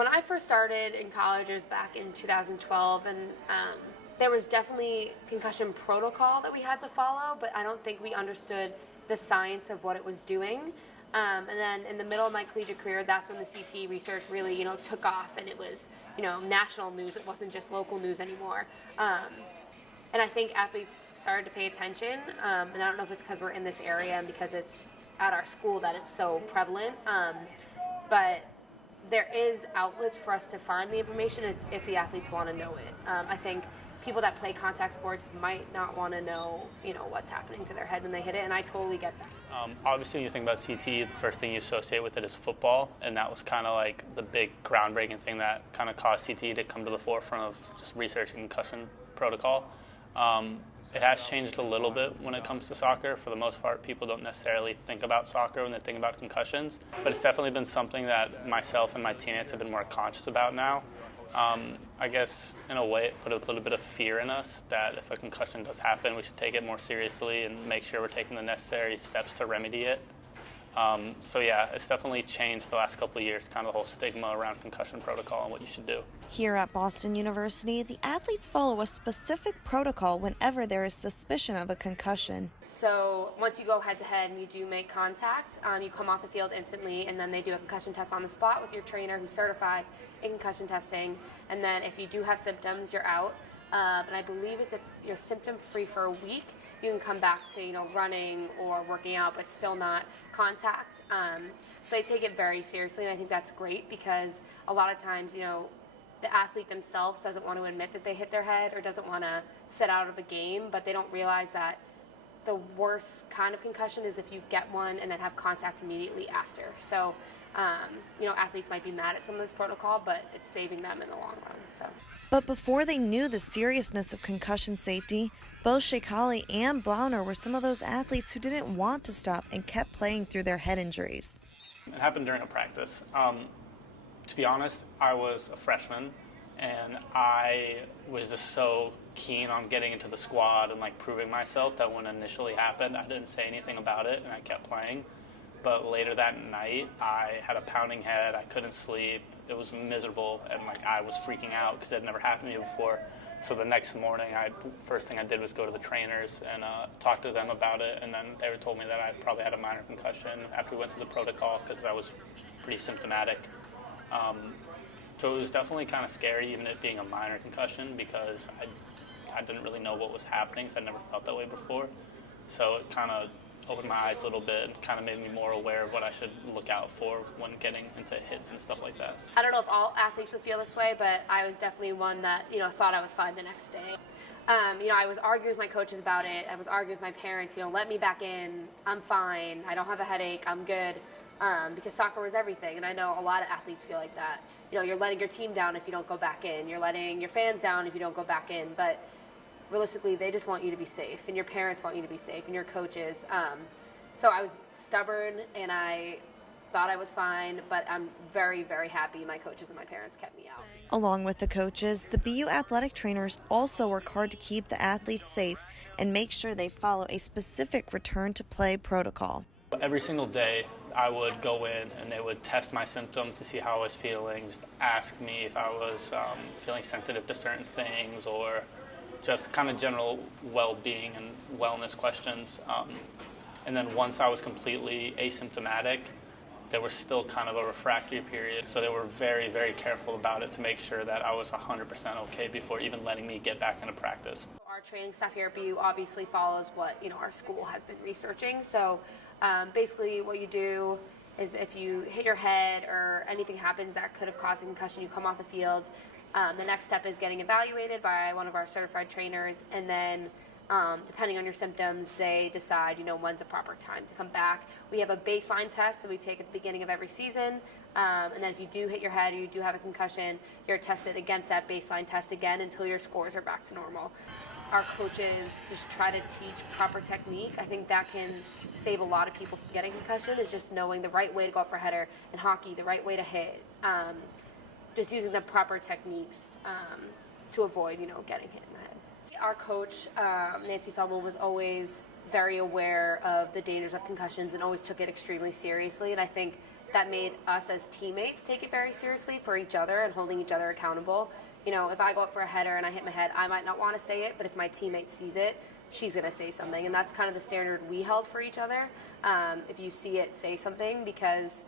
When I first started in college, it was back in 2012, and there was definitely concussion protocol that we had to follow, but I don't think we understood the science of what it was doing. And then in the middle of my collegiate career, that's when the CTE research really, took off, and it was, national news. It wasn't just local news anymore. And I think athletes started to pay attention, and I don't know if it's because we're in this area and because it's at our school that it's so prevalent, but there is outlets for us to find the information if the athletes want to know it. I think people that play contact sports might not want to know, what's happening to their head when they hit it, and I totally get that. Obviously, when you think about CTE, the first thing you associate with it is football, and that was kind of like the big groundbreaking thing that kind of caused CTE to come to the forefront of just researching concussion protocol. It has changed a little bit when it comes to soccer. For the most part, people don't necessarily think about soccer when they think about concussions, but it's definitely been something that myself and my teammates have been more conscious about now. I guess, in a way, it put a little bit of fear in us that if a concussion does happen, we should take it more seriously and make sure we're taking the necessary steps to remedy it. So yeah, it's definitely changed the last couple of years, kind of the whole stigma around concussion protocol and what you should do. Here at Boston University, the athletes follow a specific protocol whenever there is suspicion of a concussion. So once you go head-to-head and you do make contact, you come off the field instantly, and then they do a concussion test on the spot with your trainer who's certified in concussion testing. And then if you do have symptoms, you're out. And I believe if you're symptom-free for a week, you can come back to running or working out, but still not contact. So they take it very seriously, and I think that's great because a lot of times, the athlete themselves doesn't want to admit that they hit their head or doesn't want to sit out of a game, but they don't realize that the worst kind of concussion is if you get one and then have contact immediately after. So, athletes might be mad at some of this protocol, but it's saving them in the long run. So. But before they knew the seriousness of concussion safety, both Shekali and Blauner were some of those athletes who didn't want to stop and kept playing through their head injuries. It happened during a practice. To be honest, I was a freshman, and I was just so keen on getting into the squad and proving myself that when it initially happened, I didn't say anything about it, and I kept playing. But later that night, I had a pounding head, I couldn't sleep, it was miserable, and I was freaking out because it had never happened to me before. So the next morning, first thing I did was go to the trainers and talk to them about it, and then they told me that I probably had a minor concussion after we went through the protocol because I was pretty symptomatic. So it was definitely kind of scary, even it being a minor concussion, because I didn't really know what was happening, because I never felt that way before. So it kind of opened my eyes a little bit and kind of made me more aware of what I should look out for when getting into hits and stuff like that. I don't know if all athletes would feel this way, but I was definitely one that, thought I was fine the next day. I was arguing with my coaches about it. I was arguing with my parents, let me back in. I'm fine. I don't have a headache. I'm good. Because soccer was everything. And I know a lot of athletes feel like that. You're letting your team down if you don't go back in. You're letting your fans down if you don't go back in. But realistically, they just want you to be safe, and your parents want you to be safe, and your coaches. So I was stubborn, and I thought I was fine, but I'm very, very happy my coaches and my parents kept me out. Along with the coaches, the BU athletic trainers also work hard to keep the athletes safe and make sure they follow a specific return-to-play protocol. Every single day, I would go in and they would test my symptoms to see how I was feeling, just ask me if I was feeling sensitive to certain things or just kind of general well-being and wellness questions. And then once I was completely asymptomatic, there was still kind of a refractory period. So they were very, very careful about it to make sure that I was 100% okay before even letting me get back into practice. Our training staff here at BU obviously follows what our school has been researching. So basically what you do is if you hit your head or anything happens that could have caused a concussion, you come off the field. The next step is getting evaluated by one of our certified trainers, and then depending on your symptoms, they decide, when's a proper time to come back. We have a baseline test that we take at the beginning of every season, and then if you do hit your head or you do have a concussion, you're tested against that baseline test again until your scores are back to normal. Our coaches just try to teach proper technique. I think that can save a lot of people from getting concussion, is just knowing the right way to go for a header. In hockey, the right way to hit. Just using the proper techniques to avoid, getting hit in the head. Our coach, Nancy Feldman, was always very aware of the dangers of concussions and always took it extremely seriously. And I think that made us as teammates take it very seriously for each other and holding each other accountable. You know, if I go up for a header and I hit my head, I might not want to say it, but if my teammate sees it, she's going to say something. And that's kind of the standard we held for each other. If you see it, say something, because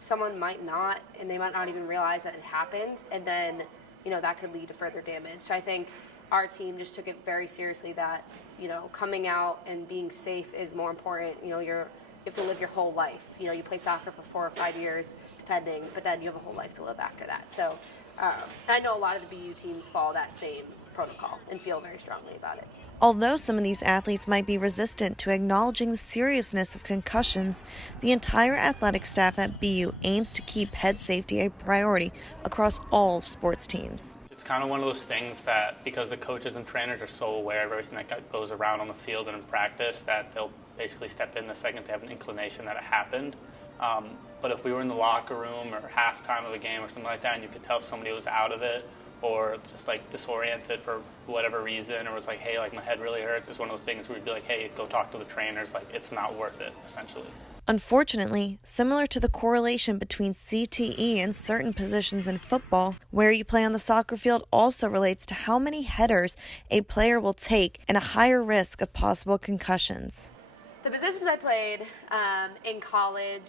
someone might not, and they might not even realize that it happened, and then, you know, that could lead to further damage. So I think our team just took it very seriously that, you know, coming out and being safe is more important. You know, you have to live your whole life. You know, you play soccer for 4 or 5 years, depending, but then you have a whole life to live after that. So I know a lot of the BU teams follow that same protocol and feel very strongly about it. Although some of these athletes might be resistant to acknowledging the seriousness of concussions, the entire athletic staff at BU aims to keep head safety a priority across all sports teams. It's kind of one of those things that because the coaches and trainers are so aware of everything that goes around on the field and in practice that they'll basically step in the second they have an inclination that it happened. But if we were in the locker room or halftime of a game or something like that and you could tell somebody was out of it or just like disoriented for whatever reason or was like, hey, like my head really hurts, it's one of those things where we'd be like, hey, go talk to the trainers, like it's not worth it, essentially. Unfortunately, similar to the correlation between CTE and certain positions in football, where you play on the soccer field also relates to how many headers a player will take and a higher risk of possible concussions. The positions I played in college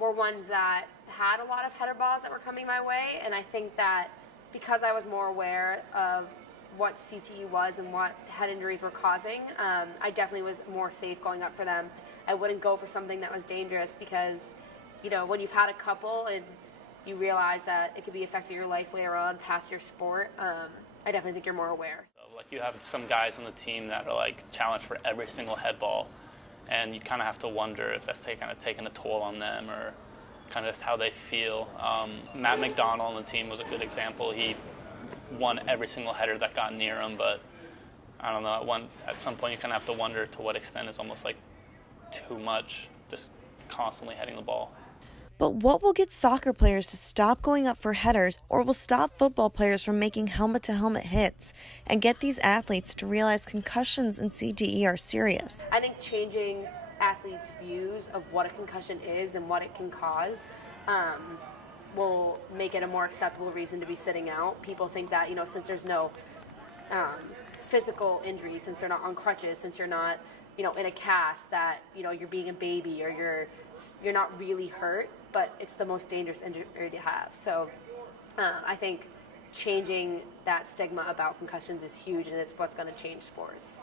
were ones that had a lot of header balls that were coming my way, and I think that because I was more aware of what CTE was and what head injuries were causing, I definitely was more safe going up for them. I wouldn't go for something that was dangerous because, you know, when you've had a couple and you realize that it could be affecting your life later on past your sport, I definitely think you're more aware. So, like you have some guys on the team that are like challenged for every single head ball. And you kind of have to wonder if that's kind of taking a toll on them or kind of just how they feel. Matt McDonald on the team was a good example. He won every single header that got near him, but I don't know, at some point you kind of have to wonder to what extent is almost like too much, just constantly heading the ball. But what will get soccer players to stop going up for headers or will stop football players from making helmet-to-helmet hits and get these athletes to realize concussions and CTE are serious? I think changing athletes' views of what a concussion is and what it can cause will make it a more acceptable reason to be sitting out. People think that, you know, since there's no physical injury, since they're not on crutches, since you're not, you know, in a cast, that, you know, you're being a baby or you're not really hurt, but it's the most dangerous injury to have. So I think changing that stigma about concussions is huge, and it's what's going to change sports.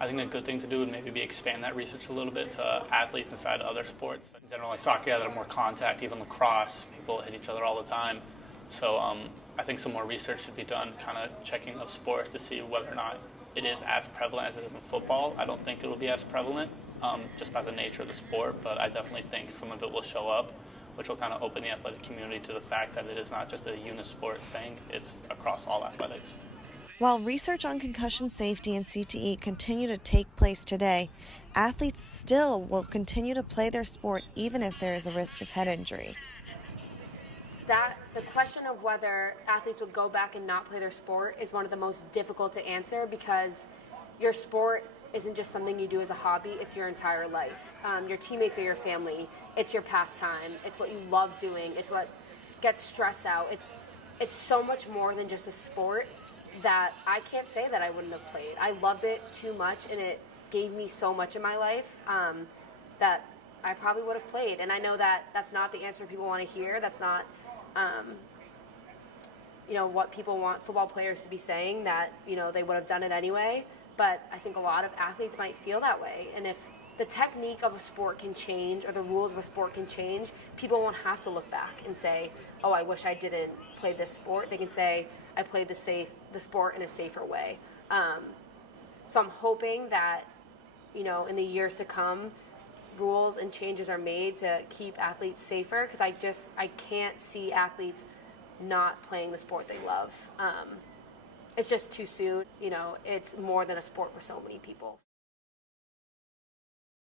I think a good thing to do would maybe be expand that research a little bit to athletes inside other sports. In general, like soccer, that are more contact, even lacrosse, people hit each other all the time. So I think some more research should be done, kind of checking those sports to see whether or not it is as prevalent as it is in football. I don't think it will be as prevalent just by the nature of the sport, but I definitely think some of it will show up, which will kind of open the athletic community to the fact that it is not just a unisport thing, it's across all athletics. While research on concussion safety and CTE continue to take place today, athletes still will continue to play their sport even if there is a risk of head injury. The question of whether athletes would go back and not play their sport is one of the most difficult to answer because your sport isn't just something you do as a hobby, it's your entire life. Your teammates are your family, it's your pastime, it's what you love doing, it's what gets stress out. It's so much more than just a sport that I can't say that I wouldn't have played. I loved it too much and it gave me so much in my life that I probably would have played. And I know that that's not the answer people want to hear. That's not you know, what people want football players to be saying, that, you know, they would have done it anyway. But I think a lot of athletes might feel that way. And if the technique of a sport can change or the rules of a sport can change, people won't have to look back and say, oh, I wish I didn't play this sport. They can say, I played the sport in a safer way. So I'm hoping that, you know, in the years to come, rules and changes are made to keep athletes safer, because I can't see athletes not playing the sport they love. It's just too soon. You know, it's more than a sport for so many people.